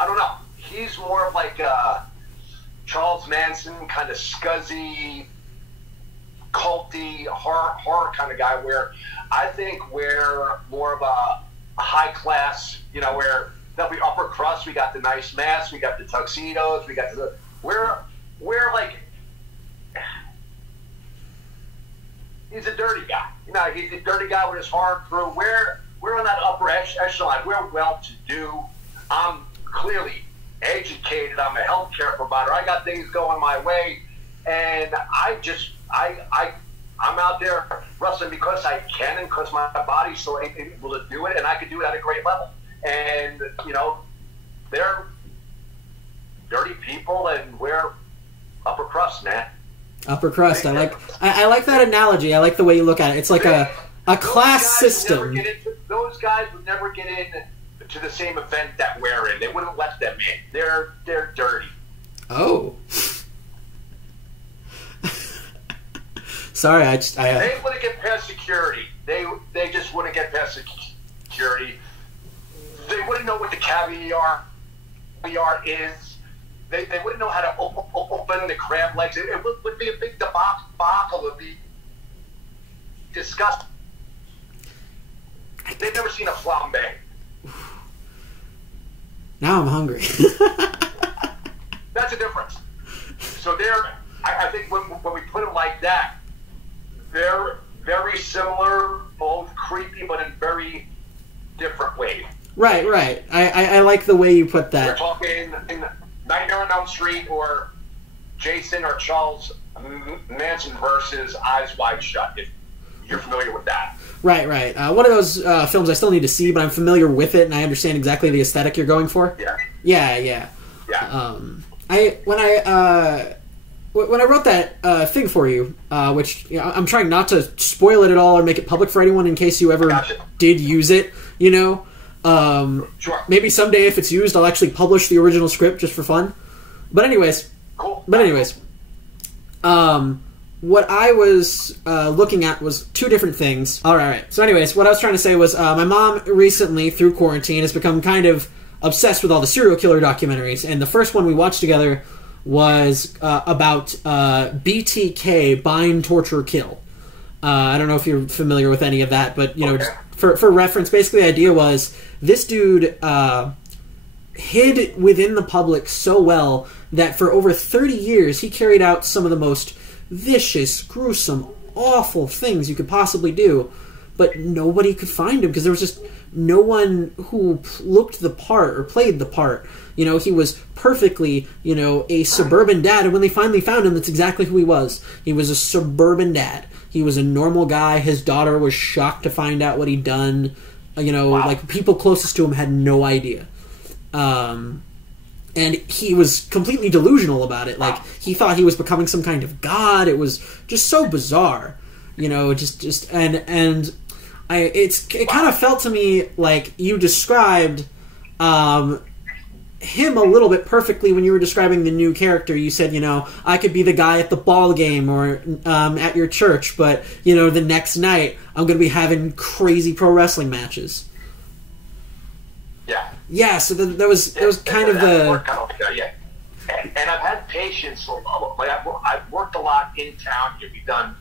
don't know. He's more of like Charles Manson, kind of scuzzy, culty, horror kind of guy. Where I think we're more of a high class, where that we upper crust. We got the nice masks, we got the tuxedos, we got we're like, he's a dirty guy. He's a dirty guy with his hard crew. We're on that upper echelon. We're well to do. I'm clearly educated. I'm a healthcare provider. I got things going my way, and I'm out there wrestling because I can and because my body's so able to do it, and I can do it at a great level. And, they're dirty people, and we're upper crust, man. Upper crust. I like that analogy. I like the way you look at it. It's like a class system. Those guys would never get in to the same event that we're in. They wouldn't let them in. They're dirty. Oh. Sorry, They wouldn't get past security. They just wouldn't get past security. They wouldn't know what the caviar is. They wouldn't know how to open the crab legs. It would be a big debacle. It would be disgusting. They've never seen a flambe. Now I'm hungry. That's a difference. So I think when we put them like that, they're very similar, both creepy, but in very different ways. Right. I like the way you put that. We're talking in Nightmare on Elm Street or Jason or Charles Manson versus Eyes Wide Shut, if you're familiar with that. Right. One of those films I still need to see, but I'm familiar with it, and I understand exactly the aesthetic you're going for. Yeah. When I wrote that thing for you, which I'm trying not to spoil it at all or make it public for anyone in case you ever did use it, Sure. Maybe someday if it's used, I'll actually publish the original script just for fun. But anyways, cool. What I was looking at was two different things. All right. So anyways, what I was trying to say was my mom recently, through quarantine, has become kind of obsessed with all the serial killer documentaries. And the first one we watched together was about BTK, Bind, Torture, Kill. I don't know if you're familiar with any of that, but, just for reference, basically the idea was this dude hid within the public so well that for over 30 years he carried out some of the most vicious, gruesome, awful things you could possibly do, but nobody could find him because there was just no one who looked the part or played the part. He was perfectly, a suburban dad, and when they finally found him, that's exactly who he was. He was a suburban dad. He was a normal guy. His daughter was shocked to find out what he'd done. Wow. Like, people closest to him had no idea. And he was completely delusional about it. Like, he thought he was becoming some kind of god. It was just so bizarre. And It kind of felt to me like you described him a little bit perfectly when you were describing the new character. You said, I could be the guy at the ball game or at your church, but, the next night I'm going to be having crazy pro wrestling matches. Yeah. Yeah, so that was kind of the... Yeah. And I've had patients. Like I've worked a lot in town. We've done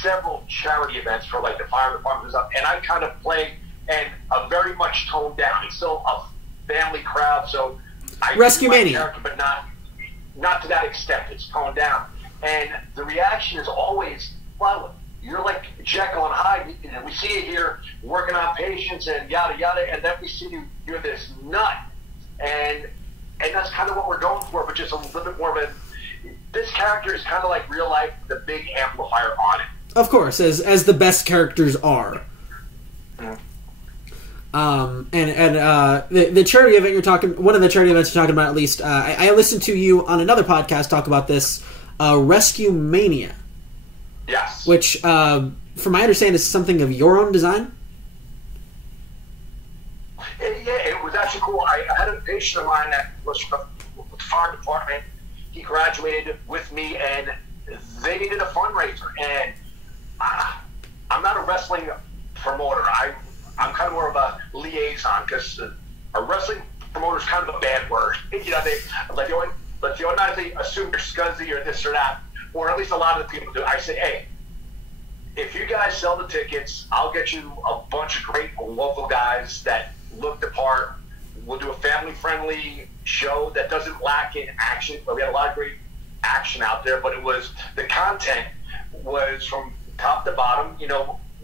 several charity events for like the fire department and stuff, and I kind of play and a very much toned down. It's still a family crowd, so I Rescue Mania, but not to that extent. It's toned down, and the reaction is always, "Well, you're like Jekyll and Hyde. We see you here working on patients and yada yada, and then we see you're this nut." And that's kind of what we're going for, but just a little bit more of this character is kind of like real life, the big amplifier on it. Of course, as the best characters are. Mm-hmm. The charity event one of the charity events you're talking about, at least, I listened to you on another podcast talk about this, Rescue Mania. Yes. Which, from my understanding, is something of your own design? It was actually cool. I had a patient of mine that was from the fire department. He graduated with me, and they needed a fundraiser. And I'm not a wrestling promoter. I'm kind of more of a liaison, because a wrestling promoter is kind of a bad word. They automatically assume you're scuzzy or this or that, or at least a lot of the people do. I say, hey, if you guys sell the tickets, I'll get you a bunch of great local guys that look the part. We'll do a family-friendly show that doesn't lack in action. We had a lot of great action out there, but the content was from top to bottom.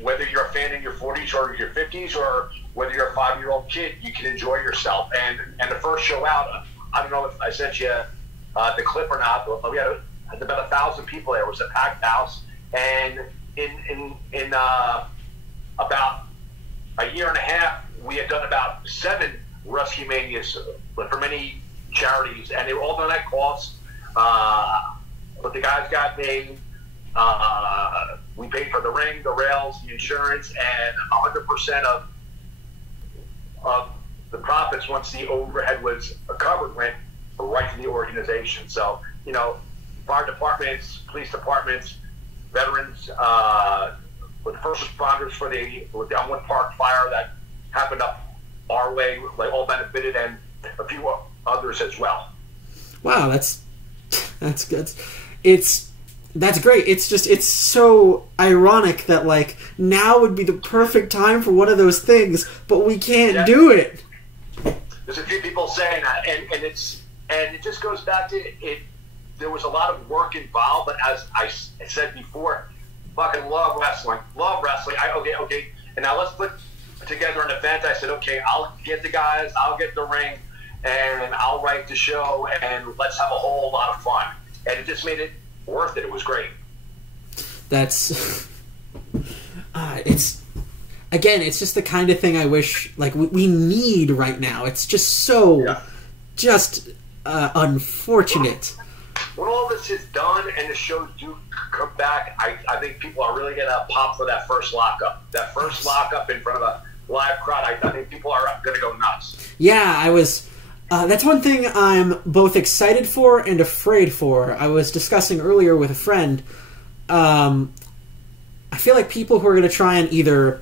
Whether you're a fan in your 40s or your 50s, or whether you're a 5-year-old kid, you can enjoy yourself. And the first show out, I don't know if I sent you the clip or not, but we had about 1,000 people there. It was a packed house, and in about a year and a half, we had done about 7 Rescue Manias for many charities, and they were all done at cost. But the guys got paid. We paid for the ring, the rails, the insurance, and 100% of the profits, once the overhead was covered, went right to the organization. So, fire departments, police departments, veterans, with first responders with the Elmwood Park fire that happened up our way, like all benefited, and a few others as well. Wow, that's good. That's great. It's so ironic that like now would be the perfect time for one of those things, but we can't do it. There's a few people saying that, and it just goes back to it. There was a lot of work involved, but as I said before, fucking love wrestling. Okay. And now let's put together an event. I said, okay, I'll get the guys, I'll get the ring, and I'll write the show, and let's have a whole lot of fun. And it just made it worth it. It was great. That's it's just the kind of thing I wish like we need right now. It's just so unfortunate. When all this is done and the shows do come back, I think people are really gonna pop for that first lockup. That first lockup in front of a live crowd. I think people are gonna go nuts. Yeah, I was. That's one thing I'm both excited for and afraid for. I was discussing earlier with a friend. I feel like people who are going to try and either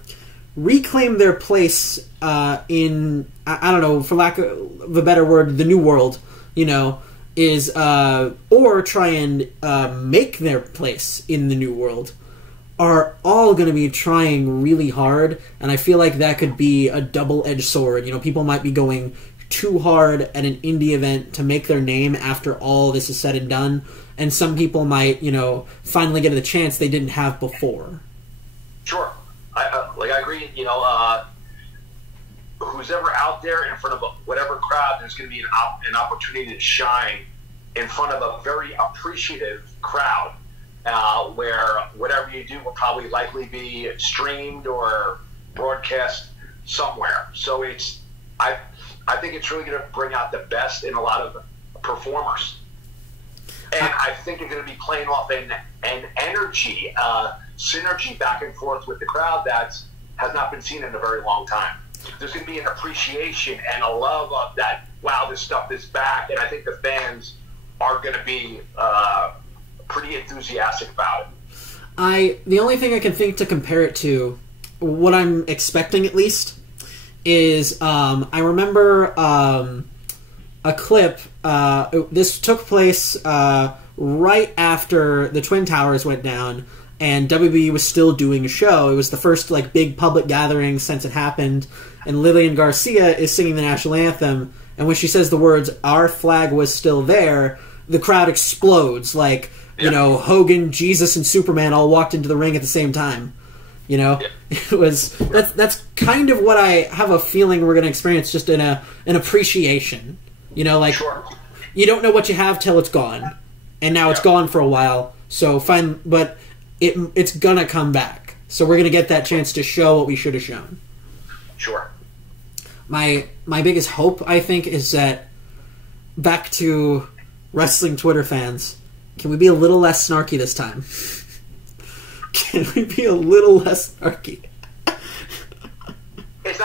reclaim their place in, I don't know, for lack of a better word, the new world, is, or try and make their place in the new world, are all going to be trying really hard. And I feel like that could be a double-edged sword. People might be going too hard at an indie event to make their name after all this is said and done, and some people might, finally get the chance they didn't have before. Sure, I agree. Who's ever out there in front of whatever crowd, there's going to be an opportunity to shine in front of a very appreciative crowd, where whatever you do will probably likely be streamed or broadcast somewhere. So I think it's really going to bring out the best in a lot of performers. And I think you're going to be playing off an energy, synergy back and forth with the crowd that's has not been seen in a very long time. There's going to be an appreciation and a love of that. Wow, this stuff is back, and I think the fans are going to be pretty enthusiastic about it. The only thing I can think to compare it to, what I'm expecting at least, is I remember a clip. This took place right after the Twin Towers went down, and WB was still doing a show. It was the first like big public gathering since it happened, and Lillian Garcia is singing the national anthem, and when she says the words "Our flag was still there," the crowd explodes. Like, you know, Hogan, Jesus, and Superman all walked into the ring at the same time. You know, it was that's kind of what I have a feeling we're going to experience, just in an appreciation. You know, like you don't know what you have till it's gone, and now it's gone for a while. So fine, but it's gonna come back. So we're gonna get that chance to show what we should have shown. Sure. My biggest hope, I think, is that back to wrestling Twitter fans. Can we be a little less snarky this time? Can we be a little less snarky? It's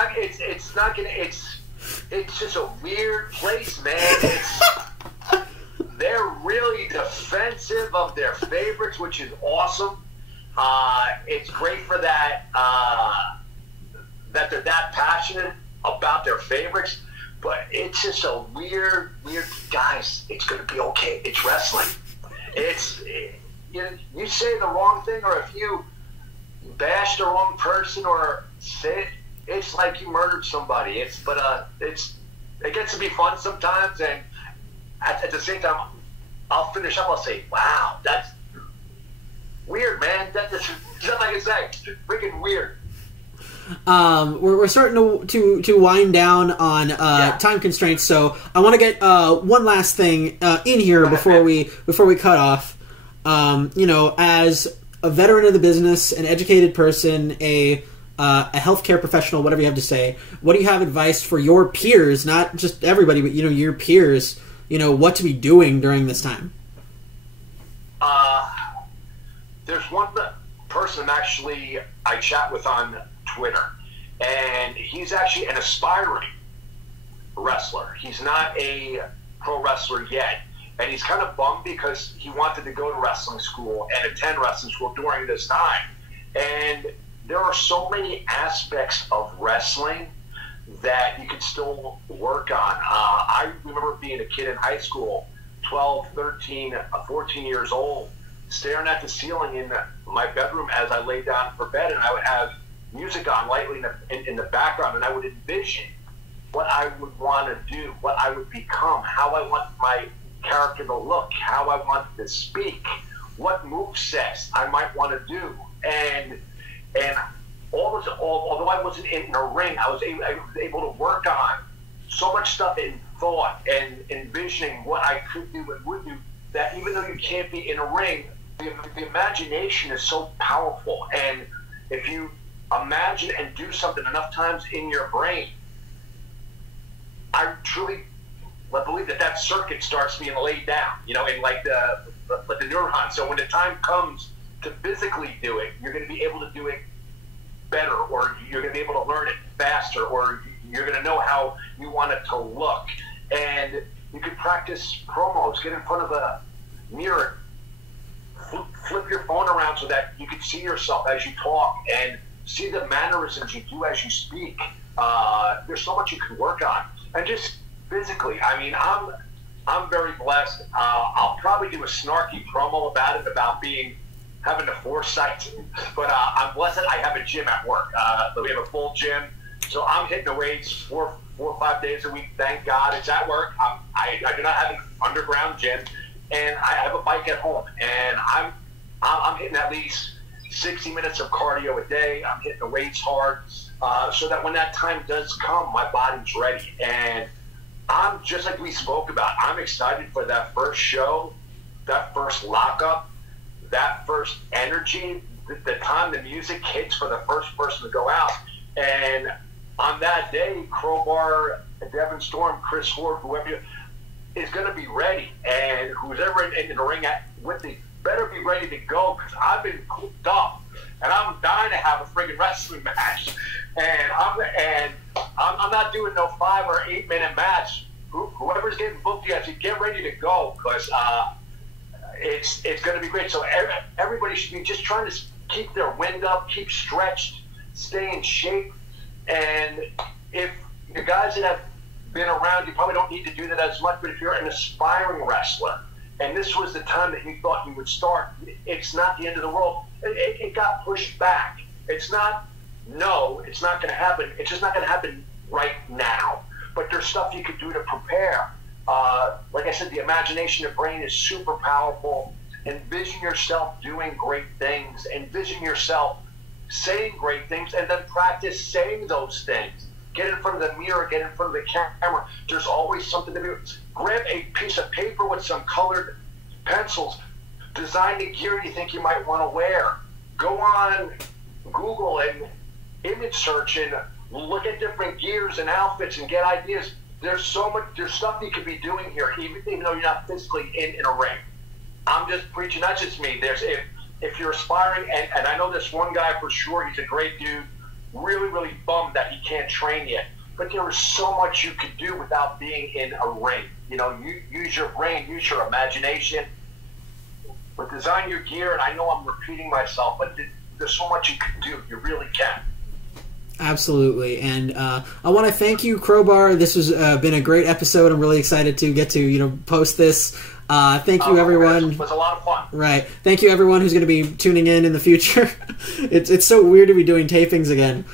not gonna. It's just a weird place, man. They're really defensive of their favorites, which is awesome. It's great for that that they're that passionate about their favorites. But it's just a weird, guys. It's gonna be okay. It's wrestling. You say the wrong thing, or if you bash the wrong person, or say it's like you murdered somebody. It gets to be fun sometimes, and at the same time, I'll finish up. I'll say, "Wow, that's weird, man. That's like I say, freaking weird." We're starting to wind down on time constraints, so I want to get one last thing in here before we cut off. You know, as a veteran of the business, an educated person, a healthcare professional, whatever you have to say, what do you have advice for your peers, not just everybody, but you know, your peers, you know, what to be doing during this time? There's one person actually I chat with on Twitter, and he's actually an aspiring wrestler. He's not a pro wrestler yet, and he's kind of bummed because he wanted to go to wrestling school and attend wrestling school during this time. And there are so many aspects of wrestling that you could still work on. I remember being a kid in high school, 12, 13, 14 years old, staring at the ceiling in my bedroom as I lay down for bed, and I would have music on lightly in the background, and I would envision what I would want to do, what I would become, how I want my character to look, how I want to speak, what movesets I might want to do. And although I wasn't in a ring, I was able to work on so much stuff in thought and envisioning what I could do and would do, that even though you can't be in a ring, the imagination is so powerful. And if you imagine and do something enough times in your brain, I truly believe that circuit starts being laid down, you know, in like the neurons. So when the time comes to physically do it, you're going to be able to do it better, or you're going to be able to learn it faster, or you're going to know how you want it to look. And you can practice promos, get in front of a mirror, flip your phone around so that you can see yourself as you talk and see the mannerisms you do as you speak. There's so much you can work on. And just physically, I mean, I'm very blessed. I'll probably do a snarky promo about it, about having the foresight, but I'm blessed that I have a gym at work. We have a full gym, so I'm hitting the weights 4 or 5 days a week. Thank God it's at work. I do not have an underground gym, and I have a bike at home, and I'm hitting at least 60 minutes of cardio a day. I'm hitting the weights hard, so that when that time does come, my body's ready. And I'm just like we spoke about. I'm excited for that first show, that first lockup, that first energy, the time the music hits for the first person to go out. And on that day, Crowbar, Devin Storm, Chris Ford, whoever is going to be ready. And who's ever in the ring with me better be ready to go, because I've been cooped up and I'm dying to have a friggin' wrestling match, and I'm not doing no 5 or 8 minute match. Whoever's getting booked, you have to get ready to go, because it's going to be great. So everybody should be just trying to keep their wind up, keep stretched, stay in shape. And if the guys that have been around, you probably don't need to do that as much, but if you're an aspiring wrestler and this was the time that you thought you would start, it's not the end of the world. It got pushed back. It's not going to happen. It's just not going to happen right now. But there's stuff you could do to prepare. Like I said, the imagination and brain is super powerful. Envision yourself doing great things. Envision yourself saying great things, and then practice saying those things. Get in front of the mirror, get in front of the camera. There's always something to do. Grab a piece of paper with some colored pencils. Design the gear you think you might want to wear. Go on Google and image search and look at different gears and outfits and get ideas. There's stuff you could be doing here, even though you're not physically in a ring. I'm just preaching, not just me. If you're aspiring, and I know this one guy for sure, he's a great dude, really, really bummed that he can't train yet. But there is so much you could do without being in a ring. You use your brain, use your imagination, but design your gear. And I know I'm repeating myself, but there's so much you can do. You really can. Absolutely. And I want to thank you, Crowbar. This has been a great episode. I'm really excited to get to post this. Thank you, everyone. It was a lot of fun. Right. Thank you, everyone who's going to be tuning in the future. It's so weird to be doing tapings again.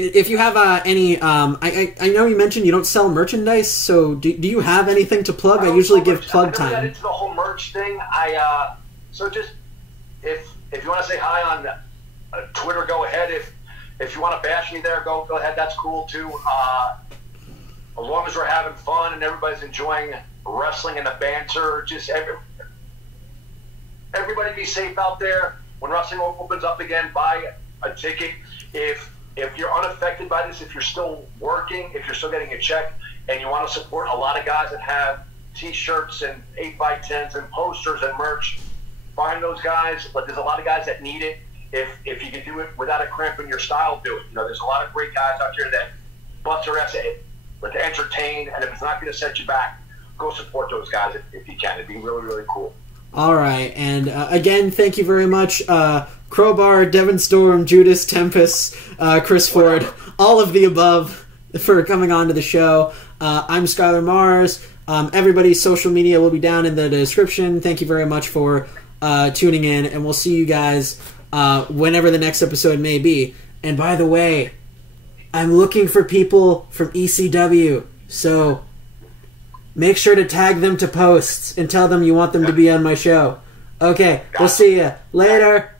If you have any, I know you mentioned you don't sell merchandise, so do you have anything to plug? I usually give plug time. I never got into the whole merch thing. So just if you want to say hi on Twitter, go ahead. If you want to bash me there, go ahead. That's cool too. As long as we're having fun and everybody's enjoying wrestling and the banter, just everybody be safe out there. When wrestling opens up again, buy a ticket. If you're unaffected by this, if you're still working, if you're still getting a check, and you want to support a lot of guys that have T-shirts and 8x10s and posters and merch, find those guys. But there's a lot of guys that need it. If you can do it without a cramp in your style, do it. There's a lot of great guys out there that bust their ass to entertain, and if it's not going to set you back, go support those guys if you can. It'd be really, really cool. All right, and again, thank you very much, Crowbar, Devin Storm, Judas, Tempest, Chris Ford, all of the above, for coming on to the show. I'm Skylar Mars. Everybody's social media will be down in the description. Thank you very much for tuning in, and we'll see you guys whenever the next episode may be. And by the way, I'm looking for people from ECW, so make sure to tag them to posts and tell them you want them to be on my show. Okay, we'll see you later.